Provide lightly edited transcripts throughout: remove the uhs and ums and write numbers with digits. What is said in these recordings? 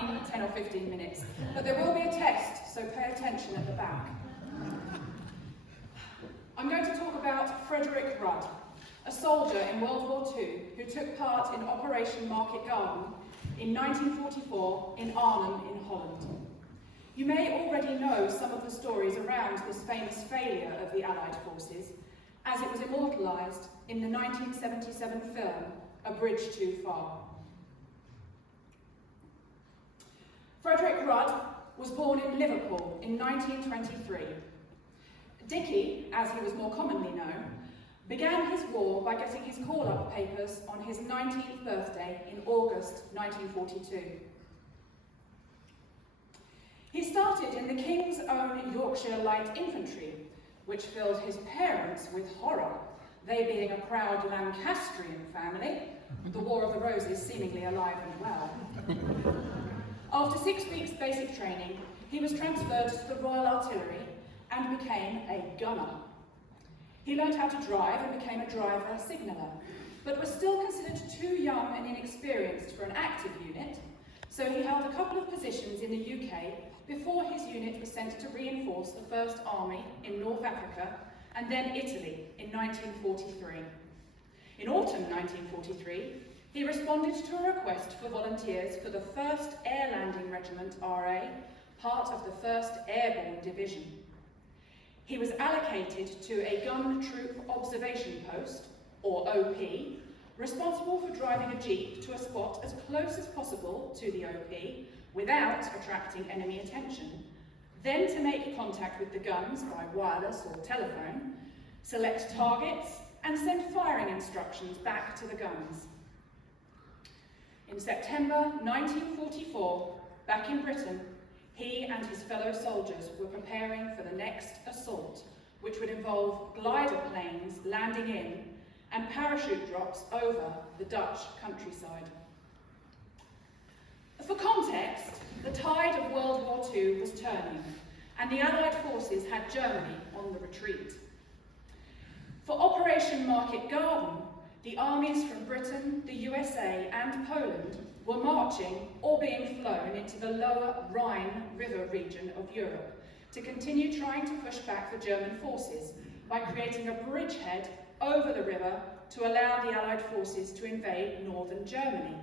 10 or 15 minutes. But there will be a test, so pay attention at the back. I'm going to talk about Frederick Rudd, a soldier in World War II who took part in Operation Market Garden in 1944 in Arnhem in Holland. You may already know some of the stories around this famous failure of the Allied forces, as it was immortalised in the 1977 film, A Bridge Too Far. Frederick Rudd was born in Liverpool in 1923. Dickie, as he was more commonly known, began his war by getting his call-up papers on his 19th birthday in August 1942. He started in the King's Own Yorkshire Light Infantry, which filled his parents with horror, they being a proud Lancastrian family, the War of the Roses seemingly alive and well. After 6 weeks basic training, he was transferred to the Royal Artillery and became a gunner. He learned how to drive and became a driver signaller, but was still considered too young and inexperienced for an active unit, so he held a couple of positions in the UK before his unit was sent to reinforce the First Army in North Africa and then Italy in 1943. In autumn 1943, he responded to a request for volunteers for the 1st Air Landing Regiment RA, part of the 1st Airborne Division. He was allocated to a gun troop observation post, or OP, responsible for driving a jeep to a spot as close as possible to the OP without attracting enemy attention, then to make contact with the guns by wireless or telephone, select targets, and send firing instructions back to the guns. In September 1944, back in Britain, he and his fellow soldiers were preparing for the next assault, which would involve glider planes landing in and parachute drops over the Dutch countryside. For context, the tide of World War II was turning, and the Allied forces had Germany on the retreat. For Operation Market Garden, the armies from Britain, the USA and Poland were marching or being flown into the lower Rhine River region of Europe to continue trying to push back the German forces by creating a bridgehead over the river to allow the Allied forces to invade northern Germany.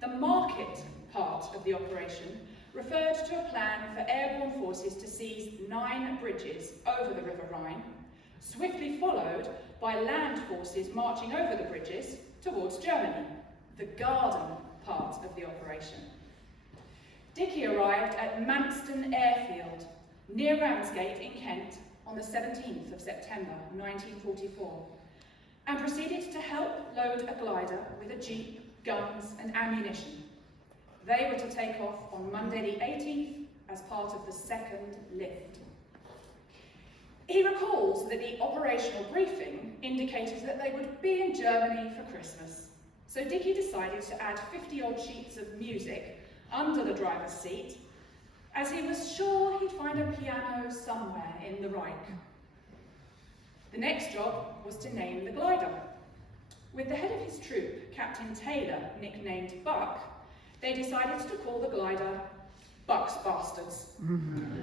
The Market part of the operation referred to a plan for airborne forces to seize 9 bridges over the River Rhine, swiftly followed by land forces marching over the bridges towards Germany, the Garden part of the operation. Dickie arrived at Manston Airfield, near Ramsgate in Kent, on the 17th of September 1944, and proceeded to help load a glider with a jeep, guns and ammunition. They were to take off on Monday the 18th as part of the second lift. He recalls that the operational briefing indicated that they would be in Germany for Christmas, so Dickie decided to add 50-odd sheets of music under the driver's seat, as he was sure he'd find a piano somewhere in the Reich. The next job was to name the glider. With the head of his troop, Captain Taylor, nicknamed Buck, they decided to call the glider Buck's Bastards,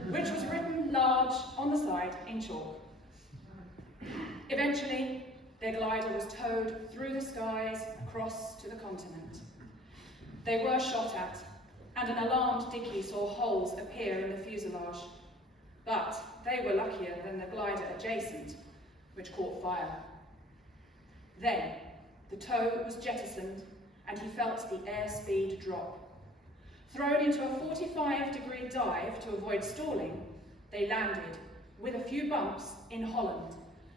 which was written large on the side in chalk. Eventually, their glider was towed through the skies across to the continent. They were shot at, and an alarmed Dickie saw holes appear in the fuselage, but they were luckier than the glider adjacent, which caught fire. Then, the tow was jettisoned, and he felt the airspeed drop. Thrown into a 45-degree dive to avoid stalling, they landed, with a few bumps, in Holland,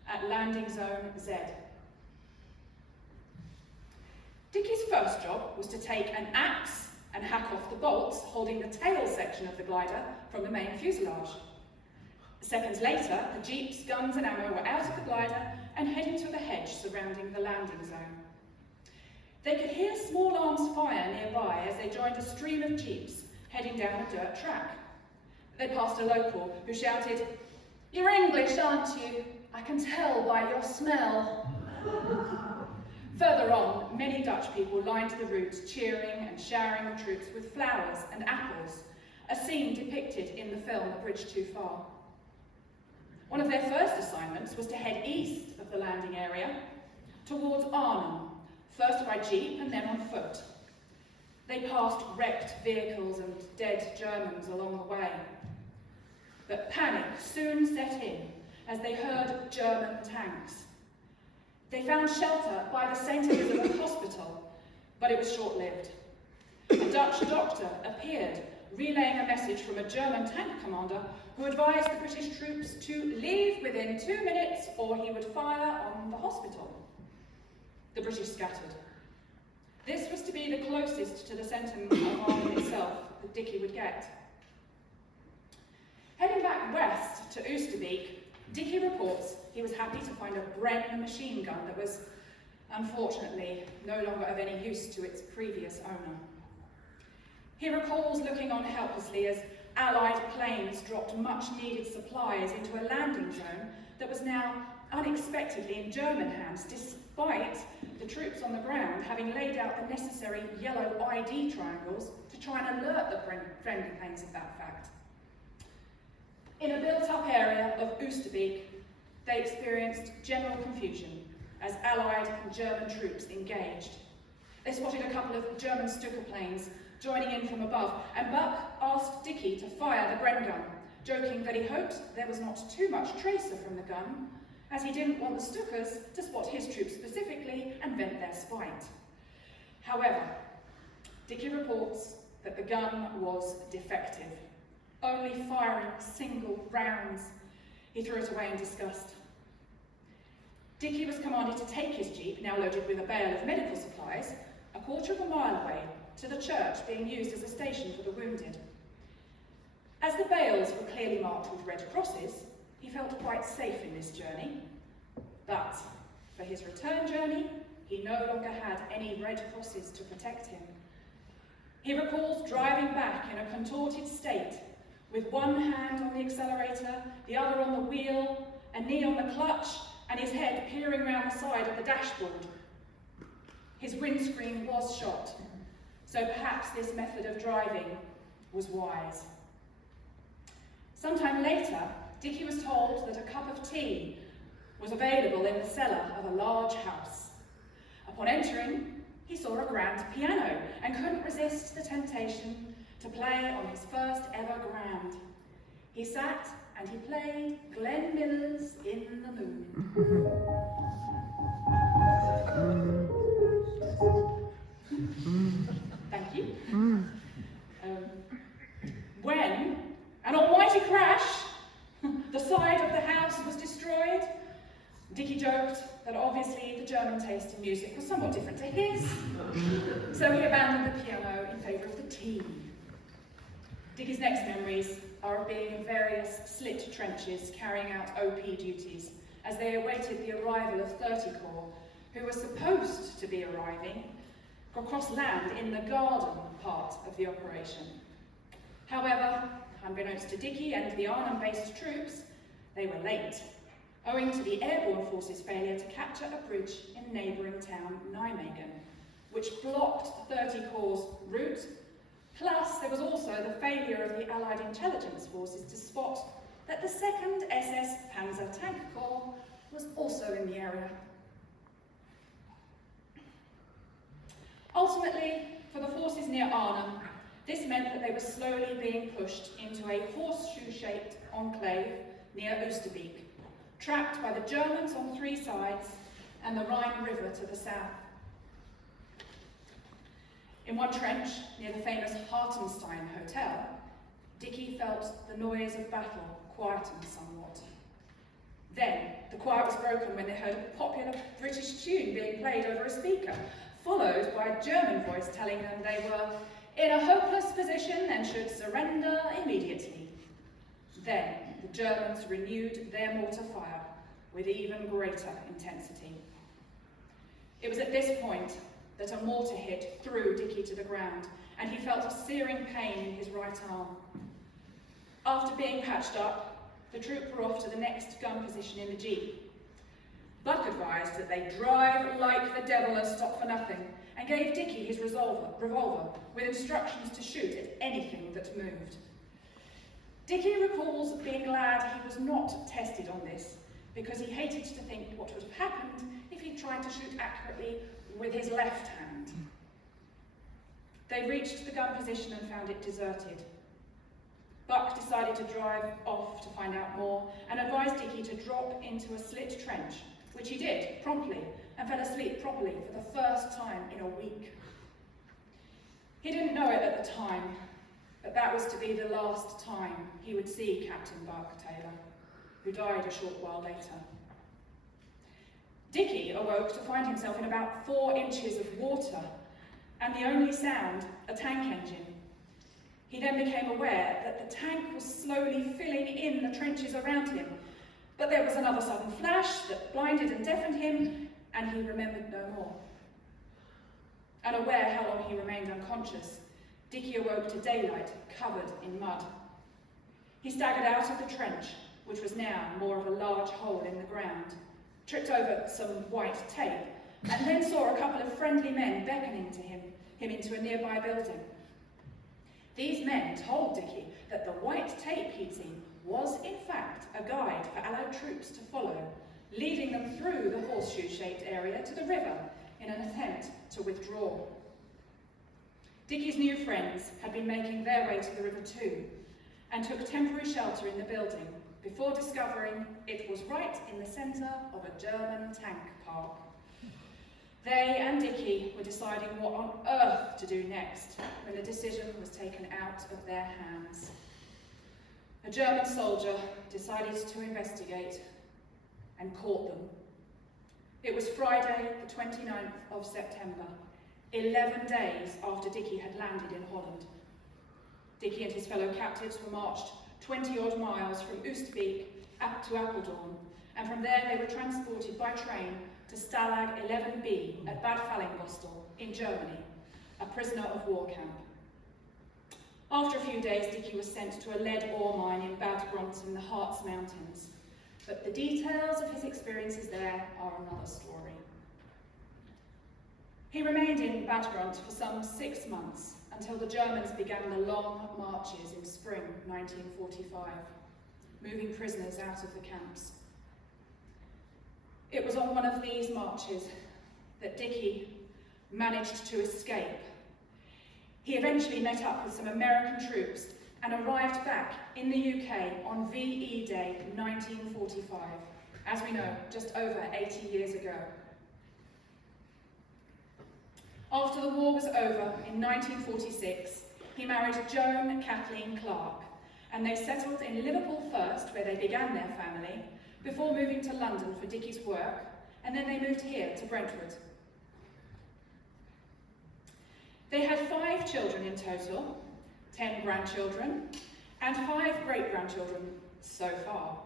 at Landing Zone Z. Dickie's first job was to take an axe and hack off the bolts holding the tail section of the glider from the main fuselage. Seconds later, the jeeps, guns and ammo were out of the glider and heading to the hedge surrounding the landing zone. They could hear small arms fire nearby as they joined a stream of jeeps heading down a dirt track. They passed a local who shouted, "You're English, aren't you? I can tell by your smell." Further on, many Dutch people lined the route, cheering and showering the troops with flowers and apples, a scene depicted in the film A Bridge Too Far. One of their first assignments was to head east of the landing area, towards Arnhem, first by jeep and then on foot. They passed wrecked vehicles and dead Germans along the way. But panic soon set in as they heard German tanks. They found shelter by the St. Elizabeth Hospital, but it was short-lived. A Dutch doctor appeared, relaying a message from a German tank commander who advised the British troops to leave within 2 minutes or he would fire on the hospital. The British scattered. This was to be the closest to the centre of Arnhem itself that Dickie would get. Heading back west to Oosterbeek, Dickie reports he was happy to find a Bren machine gun that was, unfortunately, no longer of any use to its previous owner. He recalls looking on helplessly as Allied planes dropped much-needed supplies into a landing zone that was now unexpectedly in German hands, despite the troops on the ground having laid out the necessary yellow ID triangles to try and alert the friendly planes of that fact. In a built-up area of Oosterbeek, they experienced general confusion as Allied and German troops engaged. They spotted a couple of German Stuka planes joining in from above, and Buck asked Dickie to fire the Bren gun, joking that he hoped there was not too much tracer from the gun, as he didn't want the Stukas to spot his troops specifically and vent their spite. However, Dickie reports that the gun was defective, only firing single rounds. He threw it away in disgust. Dickie was commanded to take his jeep, now loaded with a bale of medical supplies, a quarter of a mile away to the church being used as a station for the wounded. As the bales were clearly marked with red crosses, he felt quite safe in this journey. But for his return journey, he no longer had any red crosses to protect him. He recalls driving back in a contorted state, with one hand on the accelerator, the other on the wheel, a knee on the clutch, and his head peering round the side of the dashboard. His windscreen was shot, so perhaps this method of driving was wise. Sometime later, Dickie was told that a cup of tea was available in the cellar of a large house. Upon entering, he saw a grand piano and couldn't resist the temptation to play on his first ever grand. He sat and he played Glenn Miller's In the Moon. Thank you. When an almighty crash, the side of the house was destroyed. Dickie joked that obviously the German taste in music was somewhat different to his, so he abandoned the piano in favour of the tea. Dickie's next memories are of being in various slit trenches carrying out OP duties as they awaited the arrival of 30 Corps, who were supposed to be arriving across land in the garden part of the operation. However, unbeknownst to Dickie and the Arnhem-based troops, they were late, owing to the airborne forces' failure to capture a bridge in neighbouring town Nijmegen, which blocked the 30 Corps' route. Plus, there was also the failure of the Allied intelligence forces to spot that the 2nd SS Panzer Tank Corps was also in the area. Ultimately, for the forces near Arnhem, this meant that they were slowly being pushed into a horseshoe-shaped enclave near Oosterbeek, trapped by the Germans on 3 sides and the Rhine River to the south. In one trench, near the famous Hartenstein Hotel, Dickie felt the noise of battle quieten somewhat. Then, the quiet was broken when they heard a popular British tune being played over a speaker, followed by a German voice telling them they were in a hopeless position and should surrender immediately. Then, the Germans renewed their mortar fire with even greater intensity. It was at this point that a mortar hit threw Dickie to the ground, and he felt a searing pain in his right arm. After being patched up, the troop were off to the next gun position in the jeep. Buck advised that they drive like the devil and stop for nothing, and gave Dickie his revolver with instructions to shoot at anything that moved. Dickie recalls being glad he was not tested on this, because he hated to think what would have happened if he tried to shoot accurately with his left hand. They reached the gun position and found it deserted. Buck decided to drive off to find out more and advised Dickie to drop into a slit trench, which he did promptly and fell asleep properly for the first time in a week. He didn't know it at the time, but that was to be the last time he would see Captain Buck Taylor, who died a short while later. Dickie awoke to find himself in about 4 inches of water, and the only sound, a tank engine. He then became aware that the tank was slowly filling in the trenches around him, but there was another sudden flash that blinded and deafened him, and he remembered no more. Unaware how long he remained unconscious, Dickie awoke to daylight covered in mud. He staggered out of the trench, which was now more of a large hole in the ground, tripped over some white tape, and then saw a couple of friendly men beckoning to him into a nearby building. These men told Dickie that the white tape he'd seen was in fact a guide for Allied troops to follow, leading them through the horseshoe-shaped area to the river in an attempt to withdraw. Dickie's new friends had been making their way to the river too, and took temporary shelter in the building before discovering it was right in the centre of a German tank park. They and Dickie were deciding what on earth to do next when the decision was taken out of their hands. A German soldier decided to investigate and caught them. It was Friday, the 29th of September, 11 days after Dickie had landed in Holland. Dickie and his fellow captives were marched 20-odd miles from Oostbeek up to Apeldoorn, and from there they were transported by train to Stalag 11B at Bad Fallingbostel in Germany, a prisoner of war camp. After a few days, Dickie was sent to a lead ore mine in Bad Gront in the Harz Mountains, but the details of his experiences there are another story. He remained in Bad Gront for some 6 months until the Germans began the long marches in spring 1945, moving prisoners out of the camps. It was on one of these marches that Dickie managed to escape. He eventually met up with some American troops and arrived back in the UK on VE Day 1945, as we know, just over 80 years ago. After the war was over in 1946, he married Joan Kathleen Clark, and they settled in Liverpool first, where they began their family, before moving to London for Dickie's work, and then they moved here to Brentwood. They had 5 children in total, 10 grandchildren, and 5 great-grandchildren so far,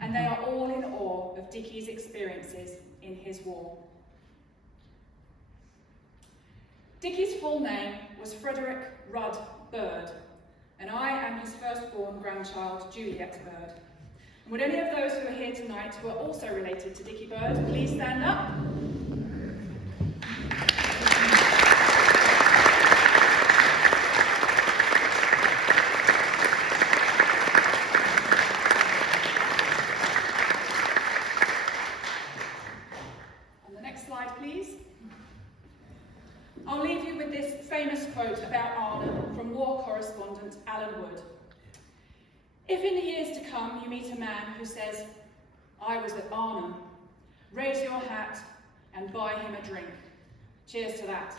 and they are all in awe of Dickie's experiences in his war. Dickie's full name was Frederick Rudd Bird, and I am his firstborn grandchild, Juliette Bird. And would any of those who are here tonight who are also related to Dickie Bird please stand up? On the next slide, please. I'll leave you with this famous quote about Arnhem from war correspondent Alan Wood. If in the years to come you meet a man who says, "I was at Arnhem," raise your hat and buy him a drink. Cheers to that.